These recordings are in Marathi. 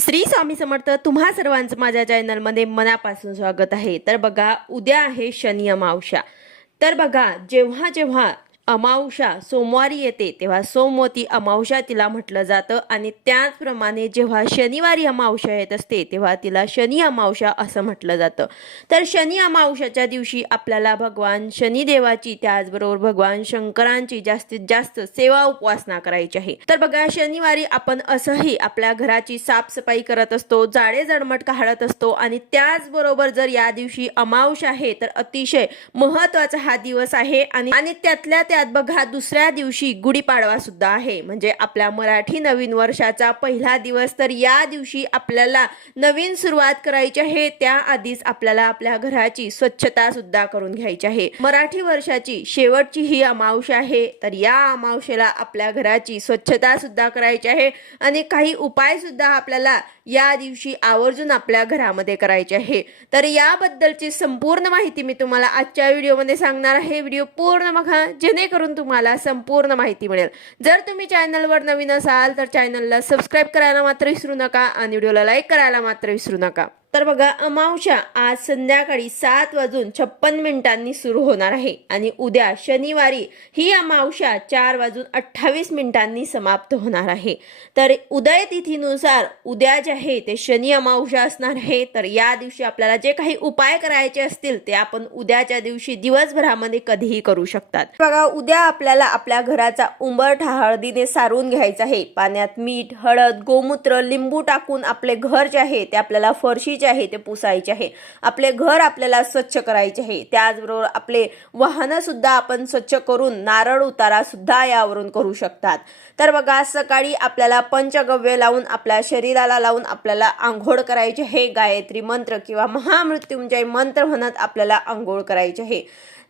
श्री स्वामी समर्थ तुम्हा सर्वांचं माझ्या चॅनलमध्ये मनापासून स्वागत आहे. तर बघा उद्या आहे शनी अमावस्या. तर बघा जेव्हा जेव्हा अमावशा सोमवारी येते तेव्हा सोमवती अमावशा तिला म्हटलं जातं. आणि त्याचप्रमाणे जेव्हा शनिवारी अमावशा येत असते तेव्हा तिला शनी अमावशा असं म्हटलं जातं. तर शनी अमावशाच्या दिवशी आपल्याला भगवान शनिदेवाची त्याचबरोबर भगवान शंकरांची जास्तीत जास्त सेवा उपासना करायची आहे. तर बघा शनिवारी आपण असंही आपल्या घराची साफसफाई करत असतो जाडे जडमट काढत असतो. आणि त्याचबरोबर जर या दिवशी अमावशा आहे तर अतिशय महत्त्वाचा हा दिवस आहे. आणि आणि त्यातल्या त्यात बघा दुसऱ्या दिवशी गुढीपाडवा सुद्धा आहे. म्हणजे आपल्या मराठी नवीन वर्षाचा पहिला दिवस तर या दिवशी आपल्याला नवीन सुरुवात करायची आहे. त्याआधीच आपल्याला आपल्या घराची स्वच्छता सुद्धा करून घ्यायची आहे. मराठी वर्षाची शेवटची ही अमावस्या आहे. तर या अमावशेला आपल्या घराची स्वच्छता सुद्धा करायची आहे. आणि काही उपाय सुद्धा आपल्याला या दिवशी आवर्जून आपल्या घरामध्ये करायचे आहे. तर याबद्दलची संपूर्ण माहिती मी तुम्हाला आजच्या व्हिडिओमध्ये सांगणार आहे. व्हिडिओ पूर्ण बघा जेणे जेणेकरून तुम्हाला संपूर्ण माहिती मिळेल. जर तुम्ही चॅनलवर नवीन असाल तर चॅनलला सबस्क्राईब करायला मात्र विसरू नका आणि व्हिडिओला लाईक करायला मात्र विसरू नका. तर बघा अमावस्या आज संध्याकाळी सात वाजून छप्पन मिनिटांनी सुरू होणार आहे. आणि उद्या शनिवारी ही अमावस्या चार वाजून अठ्ठावीस मिनिटांनी समाप्त होणार आहे. तर उदय तिथीनुसार उद्या जे आहे ते शनी अमावस्या असणार आहे. तर या दिवशी आपल्याला जे काही उपाय करायचे असतील ते आपण उद्याच्या दिवशी दिवसभरामध्ये कधीही करू शकतात. बघा उद्या आपल्याला आपल्या घराचा उंबरठा हळदीने सारून घ्यायचा आहे. पाण्यात मीठ हळद गोमूत्र लिंबू टाकून आपले घर जे आहे ते आपल्याला फरशी जे आहे ते पुसायचे आहे. आपले घर आपल्याला स्वच्छ करायचे आहे. त्याचबरोबर आपले वाहनं सुद्धा आपण स्वच्छ करून नारळ उतारा सुद्धा यावरून करू शकतात. तर बघा सकाळी आपल्याला पंचगव्य लावून आपल्या शरीराला लावून आपल्याला आंघोळ करायची आहे. गायत्री मंत्र किंवा महामृत्युंजय मंत्र म्हणत आपल्याला आंघोळ करायचे आहे.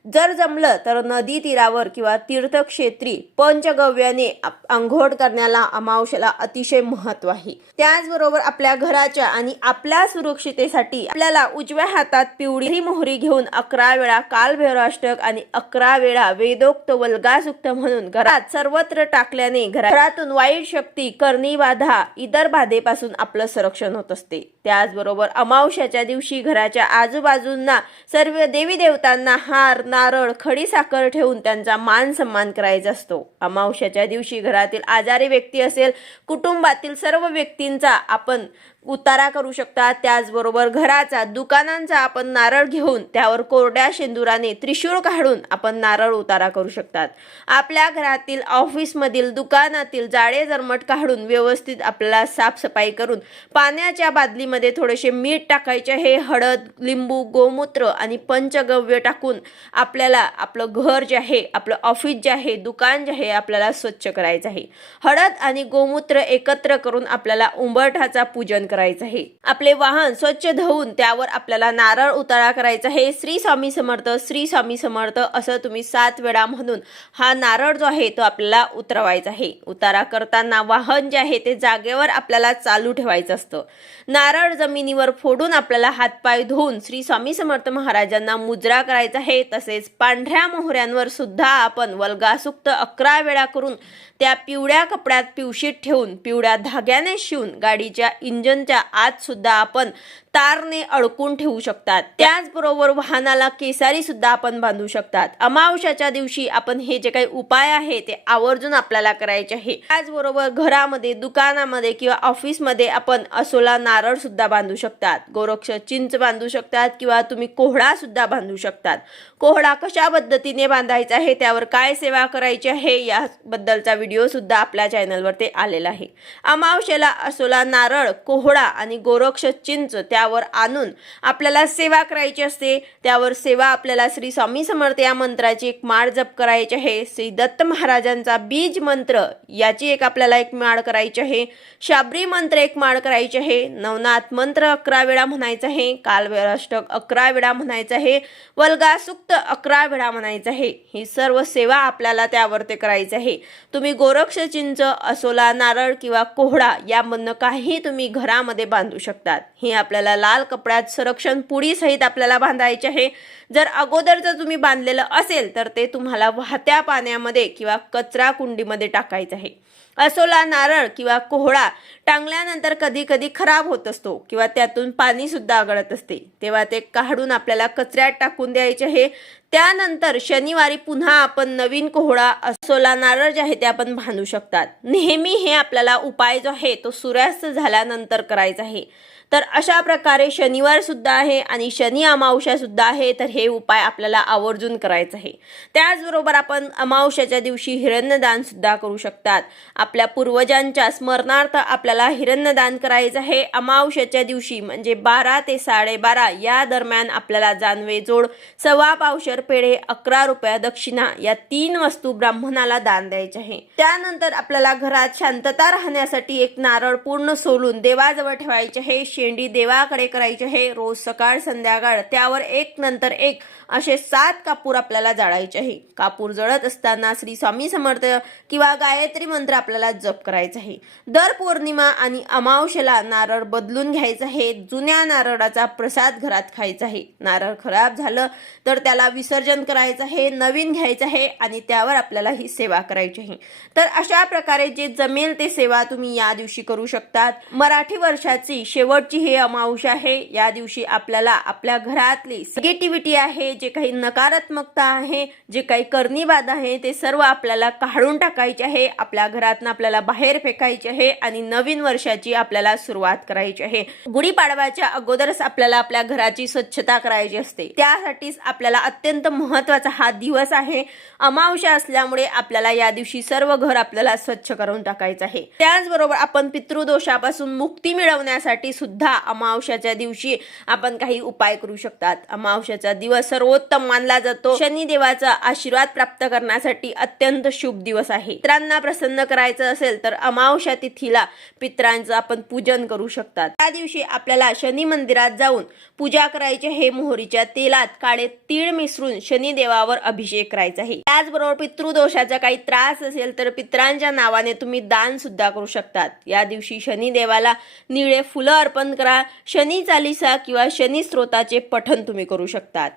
जर जमलं तर नदी तीरावर किंवा तीर्थक्षेत्री पंचगव्याने आंघोळ करण्याला अमावश्याला अतिशय महत्त्व आहे. त्याचबरोबर आपल्या घराच्या आणि आपल्या सुरक्षितेसाठी आपल्याला उजव्या हातात पिवळी मोहरी घेऊन अकरा वेळा कालभैरवाष्टक आणि अकरा वेळा वेदोक्त वल्गासुक्त म्हणून घरात सर्वत्र टाकल्याने घरातून वाईट शक्ती करणी बाधा इतर बाधेपासून आपलं संरक्षण होत असते. त्याचबरोबर अमावश्याच्या दिवशी घराच्या आजूबाजूंना सर्व देवी देवतांना हार नारळ खडी साखर ठेवून त्यांचा मान सन्मान करायचा असतो. अमावश्याच्या दिवशी घरातील आजारी व्यक्ती असेल कुटुंबातील सर्व व्यक्तींचा आपण उतारा करू शकता त्याचबरोबर घराचा दुकानांचा आपण नारळ घेऊन त्यावर कोरड्या शेंदुराने त्रिशूळ काढून आपण नारळ उतारा करू शकतात. आपल्या घरातील ऑफिसमधील दुकानातील जाळे जरमट काढून व्यवस्थित आपल्याला साफसफाई करून पाण्याच्या बादलीमध्ये थोडेसे मीठ टाकायचे. आहे हळद लिंबू गोमूत्र आणि पंचगव्य टाकून आपल्याला आपलं घर जे आहे आपलं ऑफिस जे आहे दुकान जे आहे आपल्याला स्वच्छ करायचं आहे. हळद आणि गोमूत्र एकत्र करून आपल्याला उंबरठाचा पूजन करायचं आहे. आपले वाहन स्वच्छ धुवून त्यावर आपल्याला नारळ उतारा करायचा आहे. श्री स्वामी समर्थ श्री स्वामी समर्थ असं तुम्ही सात वेळा म्हणून हा नारळ जो आहे तो आपल्याला उतरवायचा आहे. उतारा करताना वाहन जे आहे ते जागेवर आपल्याला चालू ठेवायचं असतं. नारळ जमिनीवर फोडून आपल्याला हातपाय धुवून श्री स्वामी समर्थ महाराजांना मुजरा करायचा आहे. तसेच पांढऱ्या मोहऱ्यांवर सुद्धा आपण वल्गासुक्त अकरा वेळा करून त्या पिवळ्या कपड्यात पिवशीत ठेवून पिवळ्या धाग्याने शिवून गाडीच्या इंजन च्या आज सुद्धा आपण तारने अडकून ठेवू शकतात. त्याचबरोबर वाहनाला केसारी सुद्धा आपण बांधू शकतात. अमावश्याच्या दिवशी आपण हे जे काही उपाय आहे ते आवर्जून आपल्याला करायचे आहे. त्याचबरोबर घरामध्ये दुकानामध्ये किंवा ऑफिसमध्ये आपण असोला नारळ सुद्धा बांधू शकतात. गोरक्ष चिंच बांधू शकतात किंवा तुम्ही कोहळा सुद्धा बांधू शकतात. कोहळा कशा पद्धतीने बांधायचा आहे त्यावर काय सेवा करायची आहे याबद्दलचा व्हिडिओ सुद्धा आपल्या चॅनलवर ते आलेला आहे. अमावश्याला असोला नारळ कोहळा आणि गोरक्ष चिंच त्या त्यावर आणून आपल्याला सेवा करायची असते. त्यावर सेवा आपल्याला श्री स्वामी समर्थ या मंत्राची एक माळ जप करायची आहे. श्री दत्त महाराजांचा बीज मंत्र याची एक आपल्याला एक माळ करायची आहे. शाबरी मंत्र एक माळ करायची आहे. नवनाथ मंत्र अकरा वेळा म्हणायचं आहे. कालभैरवाष्टक अकरा वेळा म्हणायचं आहे. वल्गासुक्त अकरा वेळा म्हणायचं आहे. ही सर्व सेवा आपल्याला त्यावर ते करायचं आहे. तुम्ही गोरक्ष चिंच असोला नारळ किंवा कोहळा यामधनं काही तुम्ही घरामध्ये बांधू शकतात. ही आपल्याला लाल कपड्यात संरक्षण पुडीसहित आपल्याला बांधायचे आहे. जर अगोदर जर तुम्ही बांधलेलं असेल तर ते तुम्हाला वाहत्या पाण्यामध्ये किंवा कचरा कुंडीमध्ये टाकायचं आहे. असोला नारळ किंवा कोहळा टांगल्यानंतर कधी कधी खराब होत असतो किंवा त्यातून पाणी सुद्धा गळत असते. तेव्हा ते काढून आपल्याला कचऱ्यात टाकून द्यायचे आहे. त्यानंतर शनिवारी पुन्हा आपण नवीन कोहळा असोला नारळ जे आहे ते आपण बांधू शकतात. नेहमी हे आपल्याला उपाय जो आहे तो सूर्यास्त झाल्यानंतर करायचा आहे. तर अशा प्रकारे शनिवार सुद्धा आहे आणि शनी अमावस्या सुद्धा आहे तर हे उपाय आपल्याला आवर्जून करायचं आहे. त्याचबरोबर आपण अमावस्याच्या दिवशी हिरण्यदान सुद्धा करू शकतात. आपल्या पूर्वजांच्या स्मरणार्थ आपल्याला हिरण्यदान करायचं आहे. अमावस्याच्या दिवशी म्हणजे बारा ते साडेबारा या दरम्यान आपल्याला जानवे जोड सव्वा पावशर पेढे अकरा रुपया दक्षिणा या तीन वस्तू ब्राह्मणाला दान द्यायचे आहे. त्यानंतर आपल्याला घरात शांतता राहण्यासाठी एक नारळ पूर्ण सोलून देवाजवळ ठेवायचे आहे. शेंडी देवाकडे करायची आहे. रोज सकाळ संध्याकाळ त्यावर एक नंतर एक असे सात कापूर आपल्याला जाळायचे आहे. कापूर जळत असताना श्री स्वामी समर्थ किंवा गायत्री मंत्र आपल्याला जप करायचा आहे. दर पौर्णिमा आणि अमावशेला नारळ बदलून घ्यायचं आहे. जुन्या नारळाचा प्रसाद घरात खायचा आहे. नारळ खराब झालं तर त्याला विसर्जन करायचं आहे नवीन घ्यायचं आहे आणि त्यावर आपल्याला ही सेवा करायची आहे. तर अशा प्रकारे जे जमेल ते सेवा तुम्ही या दिवशी करू शकतात. मराठी वर्षाची शेवटची ही अमावश आहे. या दिवशी आपल्याला आपल्या घरातली निगेटिव्हिटी आहे. जे काही नकारात्मकता आहे जे काही करणीवाद आहे ते सर्व आपल्याला काढून टाकायचे आहे. आपल्या घरातनं आपल्याला बाहेर फेकायचे आहे आणि नवीन वर्षाची आपल्याला सुरुवात करायची आहे. गुढीपाडव्याच्या अगोदरच आपल्याला आपल्या घराची स्वच्छता करायची असते. त्यासाठीच आपल्याला अत्यंत महत्त्वाचा हा दिवस आहे. अमावस्या असल्यामुळे आपल्याला या दिवशी सर्व घर आपल्याला स्वच्छ करून टाकायचं आहे. त्याचबरोबर आपण पितृदोषापासून मुक्ती मिळवण्यासाठी सुद्धा अमावस्याच्या दिवशी आपण काही उपाय करू शकतात. अमावस्याचा दिवस सर्व सर्वोत्तम मानला जातो. शनिदेवाचा आशीर्वाद प्राप्त करण्यासाठी अत्यंत शुभ दिवस आहे. पित्रांना प्रसन्न करायचं असेल तर अमावस्या तिथीला पित्रांचं आपण पूजन करू शकतात. त्या दिवशी आपल्याला शनी मंदिरात जाऊन पूजा करायची हे मोहरीच्या तेलात काळे तीळ मिसळून शनिदेवावर अभिषेक करायचा आहे. त्याचबरोबर पितृदोषाचा काही त्रास असेल तर पित्रांच्या नावाने तुम्ही दान सुद्धा करू शकतात. या दिवशी शनिदेवाला निळे फुलं अर्पण करा. शनी चालिसा किंवा शनी स्त्रोताचे पठण तुम्ही करू शकतात.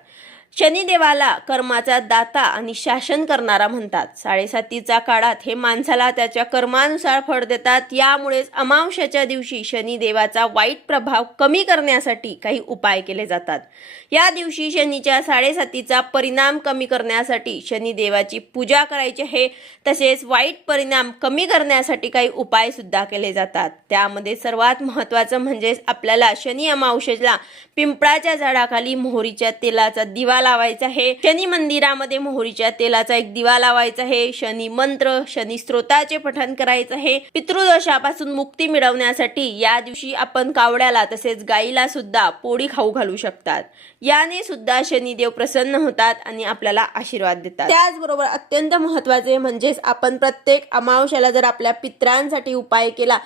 शनिदेवाला कर्माचा दाता आणि शासन करणारा म्हणतात. साडेसातीचा काळात हे माणसाला त्याच्या कर्मानुसार फळ देतात. यामुळेच अमावश्याच्या दिवशी शनिदेवाचा वाईट प्रभाव कमी करण्यासाठी काही उपाय केले जातात. या दिवशी शनीच्या साडेसातीचा परिणाम कमी करण्यासाठी शनिदेवाची पूजा करायची आहे तसेच वाईट परिणाम कमी करण्यासाठी काही उपाय सुद्धा केले जातात. त्यामध्ये सर्वात महत्त्वाचं म्हणजेच आपल्याला शनी अमावस्येला पिंपळाच्या झाडाखाली मोहरीच्या तेलाचा दिवा लावायचा आहे. शनी मंदिरामध्ये मोहरीच्या तेलाचा एक दिवा लावायचा आहे. शनी मंत्र शनी स्त्रोताचे पठण करायचं आहे. पितृदोषापासून मुक्ती मिळवण्यासाठी या दिवशी आपण कावड्याला तसेच गाईला सुद्धा पोळी खाऊ घालू शकतात. याने सुद्धा शनिदेव प्रसन्न होतात आणि आपल्याला आशीर्वाद देतात. त्याचबरोबर अत्यंत महत्त्वाचे म्हणजेच आपण प्रत्येक अमावश्याला जर आपल्या पित्रांसाठी उपाय केला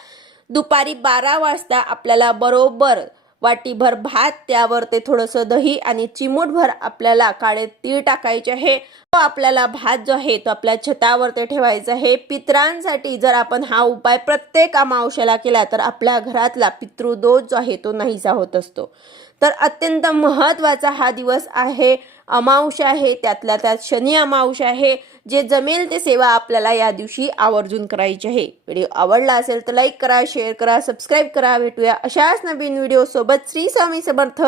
दुपारी बारा वाजता आपल्याला बरोबर वाटीभर भात त्यावर ते थोडंसं दही आणि चिमूटभर आपल्याला काळे तीळ टाकायचे आहे. तो आपल्याला भात जो आहे तो आपल्या छतावर ते ठेवायचा आहे. पित्रांसाठी जर आपण हा उपाय प्रत्येक अमावश्याला केला तर आपल्या घरातला पितृदोष जो आहे तो नाहीसा होत असतो. तर अत्यंत महत्त्वाचा हा दिवस आहे. अमावश आहे त्यातल्या त्यात शनी अमावश आहे. जे जमेल ते सेवा आपल्याला या दिवशी आवर्जून करायची आहे. व्हिडिओ आवडला असेल तर लाईक करा शेअर करा सबस्क्राईब करा. भेटूया अशाच नवीन व्हिडिओ सोबत. श्री स्वामी समर्थ.